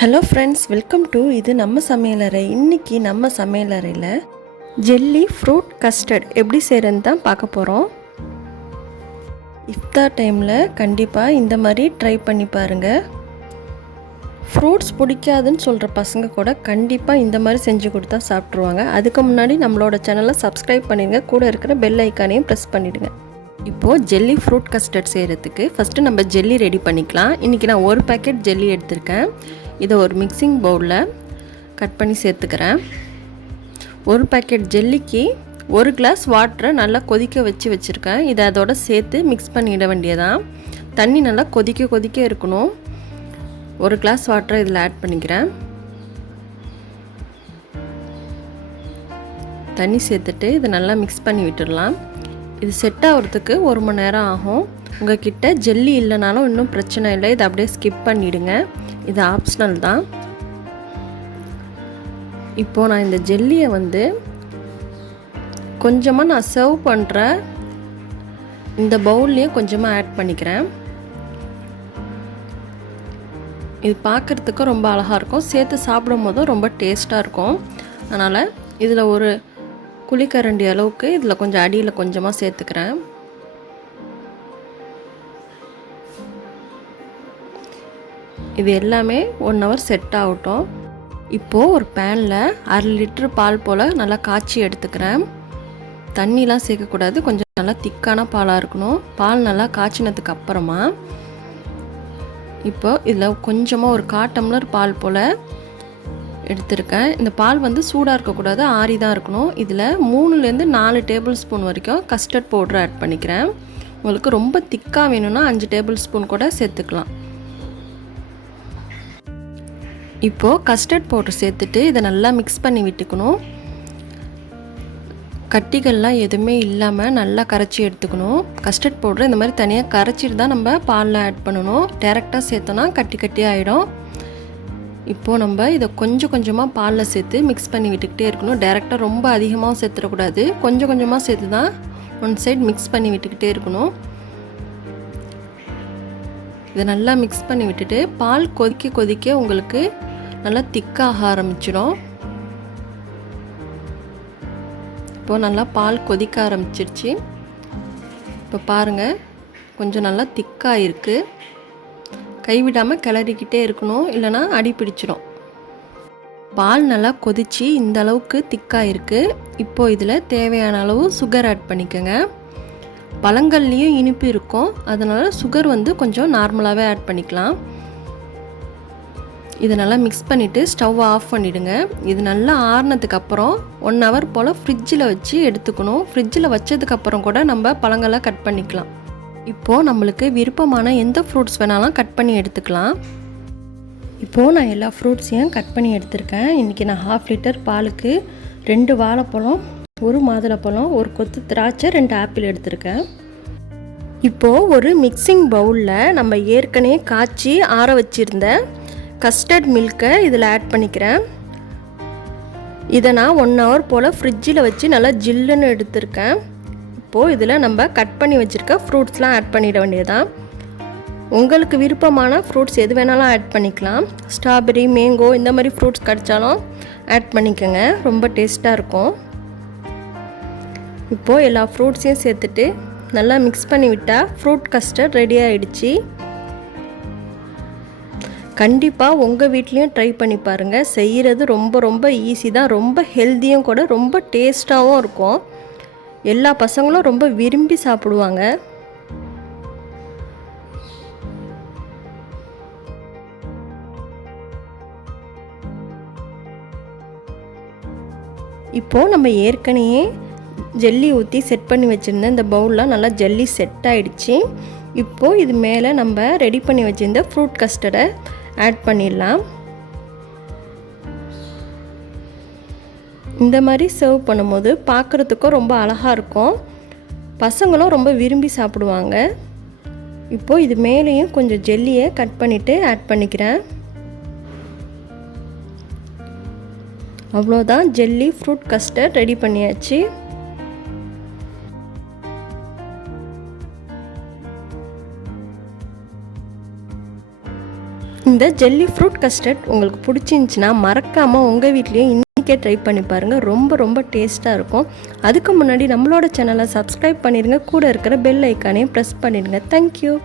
Hello friends, welcome to இது நம்ம சமையலறை. இன்றைக்கி நம்ம சமையலறையில் ஜெல்லி ஃப்ரூட் கஸ்டர்ட் எப்படி செய்கிறதுன்னு தான் பார்க்க போகிறோம். இஃப்தார் டைமில் கண்டிப்பாக இந்த மாதிரி ட்ரை பண்ணி பாருங்கள். ஃப்ரூட்ஸ் பிடிக்காதுன்னு சொல்கிற பசங்க கூட கண்டிப்பாக இந்த மாதிரி செஞ்சு கொடுத்தா சாப்பிட்ருவாங்க. அதுக்கு முன்னாடி நம்மளோட சேனலை சப்ஸ்கிரைப் பண்ணிடுங்க, கூட இருக்கிற பெல் ஐக்கானையும் ப்ரெஸ் பண்ணிவிடுங்க. இப்போது ஜெல்லி ஃப்ரூட் கஸ்டர்ட் செய்கிறதுக்கு ஃபஸ்ட்டு நம்ம ஜெல்லி ரெடி பண்ணிக்கலாம். இன்றைக்கி நான் ஒரு பேக்கெட் ஜெல்லி எடுத்திருக்கேன். இதை ஒரு மிக்சிங் பவுலில் கட் பண்ணி சேர்த்துக்கிறேன். ஒரு பேக்கெட் ஜெல்லிக்கு ஒரு கிளாஸ் வாட்டரை நல்லா கொதிக்க வச்சுருக்கேன். இதை அதோட சேர்த்து மிக்ஸ் பண்ணிட வேண்டியதான். தண்ணி நல்லா கொதிக்க இருக்கணும். ஒரு கிளாஸ் வாட்டரை இதில் ஆட் பண்ணிக்கிறேன். தண்ணி சேர்த்துட்டு இதை நல்லா மிக்ஸ் பண்ணி விட்டுடலாம். இது செட் ஆகிறதுக்கு 1 மணி நேரம் ஆகும். உங்கள் கிட்ட ஜெல்லி இல்லைனாலும் இன்னும் பிரச்சனை இல்லை, இதை அப்படியே ஸ்கிப் பண்ணிவிடுங்க. இது ஆப்ஷனல் தான். இப்போது நான் இந்த ஜெல்லியை கொஞ்சமாக நான் சர்வ் பண்ணுற இந்த பவுல்லையும் கொஞ்சமாக ஆட் பண்ணிக்கிறேன். இது பார்க்குறதுக்கு ரொம்ப அழகாக இருக்கும், சேர்த்து சாப்பிடும் போதும் ரொம்ப டேஸ்ட்டாக இருக்கும். அதனால் இதில் ஒரு குழிக்கரண்டி அளவுக்கு இதில் கொஞ்சம் அடியில் கொஞ்சமாக சேர்த்துக்கிறேன். இது எல்லாமே 1 ஹவர் செட் ஆகட்டும். இப்போது ஒரு பேனில் 1/2 லிட்டர் பால் போல் நல்லா காய்ச்சி எடுத்துக்கிறேன். தண்ணிலாம் சேர்க்கக்கூடாது, கொஞ்சம் நல்லா திக்கான பாலாக இருக்கணும். பால் நல்லா காய்ச்சினதுக்கு அப்புறமா இப்போது இதில் கொஞ்சமாக ஒரு 1/4 டம்ளர் பால் போல் எடுத்திருக்கேன். இந்த பால் சூடாக இருக்கக்கூடாது, ஆறி தான் இருக்கணும். இதில் 3லேருந்து 4 டேபிள் ஸ்பூன் வரைக்கும் கஸ்டர்ட் பவுடர் ஆட் பண்ணிக்கிறேன். உங்களுக்கு ரொம்ப திக்காக வேணும்னா 5 டேபிள் ஸ்பூன் கூட சேர்த்துக்கலாம். இப்போது கஸ்டர்ட் பவுடர் சேர்த்துட்டு இதை நல்லா மிக்ஸ் பண்ணி விட்டுக்கணும். கட்டிகள்லாம் எதுவுமே இல்லாமல் நல்லா கரைச்சி எடுத்துக்கணும். கஸ்டர்ட் பவுடர் இந்த மாதிரி தனியாக கரைச்சிட்டு தான் நம்ம பாலில் ஆட் பண்ணணும். டேரெக்டாக சேர்த்தோன்னா கட்டி ஆகிடும். இப்போது நம்ம இதை கொஞ்சமாக பாலில் சேர்த்து மிக்ஸ் பண்ணி விட்டுக்கிட்டே இருக்கணும். டேரெக்டாக ரொம்ப அதிகமாக சேர்த்துடக்கூடாது, கொஞ்சமாக சேர்த்து தான் ஒன் சைட் மிக்ஸ் பண்ணி விட்டுக்கிட்டே இருக்கணும். இதை நல்லா மிக்ஸ் பண்ணி விட்டுட்டு பால் கொதிக்க உங்களுக்கு நல்லா திக்காக ஆரம்பிச்சிடும். இப்போது நல்லா பால் கொதிக்க ஆரம்பிச்சிருச்சு. இப்போ பாருங்கள், கொஞ்சம் நல்லா திக்காக இருக்குது. கைவிடாமல் கிளறிக்கிட்டே இருக்கணும், இல்லைனா அடி பிடிச்சிடும். பால் நல்லா கொதித்து இந்த அளவுக்கு திக்காக இருக்குது. இப்போது இதில் தேவையான அளவு சுகர் ஆட் பண்ணிக்கோங்க. பழங்கள்லேயும் இனிப்பு இருக்கும், அதனால் சுகர் கொஞ்சம் நார்மலாகவே ஆட் பண்ணிக்கலாம். இதை நல்லா மிக்ஸ் பண்ணிவிட்டு ஸ்டவ் ஆஃப் பண்ணிவிடுங்க. இது நல்லா ஆறுனதுக்கப்புறம் 1 ஹவர் போல் ஃப்ரிட்ஜில் வச்சு எடுத்துக்கணும். ஃப்ரிட்ஜில் வச்சதுக்கப்புறம் கூட நம்ம பழங்களை கட் பண்ணிக்கலாம். இப்போது நம்மளுக்கு விருப்பமான எந்த ஃப்ரூட்ஸ் வேணாலும் கட் பண்ணி எடுத்துக்கலாம். இப்போது நான் எல்லா ஃப்ரூட்ஸையும் கட் பண்ணி எடுத்திருக்கேன். இன்றைக்கி நான் 1/2 லிட்டர் பாலுக்கு 2 வாழைப்பழம், 1 மாதுளப்பழம், 1 கொத்து திராட்சை, 2 ஆப்பிள் எடுத்திருக்கேன். இப்போது ஒரு மிக்சிங் பவுலில் நம்ம ஏற்கனவே காய்ச்சி ஆற வச்சுருந்த கஸ்டர்ட் மில்கை இதில் ஆட் பண்ணிக்கிறேன். இதை நான் 1 ஹவர் போல் ஃப்ரிட்ஜில் வச்சு நல்லா ஜில்லுன்னு எடுத்திருக்கேன். இப்போது இதில் நம்ம கட் பண்ணி வச்சுருக்க ஃப்ரூட்ஸ்லாம் ஆட் பண்ணிட வேண்டியதான். உங்களுக்கு விருப்பமான ஃப்ரூட்ஸ் எது வேணாலும் ஆட் பண்ணிக்கலாம். ஸ்ட்ராபெரி, மேங்கோ இந்த மாதிரி ஃப்ரூட்ஸ் கிடைச்சாலும் ஆட் பண்ணிக்கோங்க, ரொம்ப டேஸ்ட்டாக இருக்கும். இப்போது எல்லா ஃப்ரூட்ஸையும் சேர்த்துட்டு நல்லா மிக்ஸ் பண்ணி விட்டால் ஃப்ரூட் கஸ்டர்ட் ரெடி ஆகிடுச்சு. கண்டிப்பாக உங்கள் வீட்லேயும் ட்ரை பண்ணி பாருங்கள். செய்கிறது ரொம்ப ஈஸி தான், ரொம்ப ஹெல்த்தியும் கூட, ரொம்ப டேஸ்ட்டாகவும் இருக்கும். எல்லா பசங்களும் ரொம்ப விரும்பி சாப்பிடுவாங்க. இப்போது நம்ம ஏற்கனவே ஜெல்லி ஊற்றி செட் பண்ணி வச்சுருந்த இந்த பவுலில் நல்லா ஜெல்லி செட் ஆகிடுச்சு. இப்போது இது மேலே நம்ம ரெடி பண்ணி வச்சுருந்த ஃப்ரூட் கஸ்டர்டை ஆட் பண்ணிடலாம். இந்த மாதிரி சர்வ் பண்ணும்போது பார்க்குறதுக்கும் ரொம்ப அழகாக இருக்கும், பசங்களும் ரொம்ப விரும்பி சாப்பிடுவாங்க. இப்போது இது மேலேயும் கொஞ்சம் ஜெல்லியை கட் பண்ணிவிட்டு ஆட் பண்ணிக்கிறேன். அவ்வளோதான், ஜெல்லி ஃப்ரூட் கஸ்டர்ட் ரெடி பண்ணியாச்சு. இந்த ஜெல்லி ஃப்ரூட் கஸ்டர்ட் உங்களுக்கு பிடிச்சிருந்துச்சின்னா மறக்காமல் உங்கள் வீட்லேயும் இன்றைக்கே ட்ரை பண்ணி பாருங்கள். ரொம்ப ரொம்ப டேஸ்ட்டாக இருக்கும். அதுக்கு முன்னாடி நம்மளோட சேனலை சப்ஸ்கிரைப் பண்ணிடுங்க. கூட இருக்கிற பெல் ஐக்கானையும் ப்ரெஸ் பண்ணிடுங்க. தேங்க்யூ.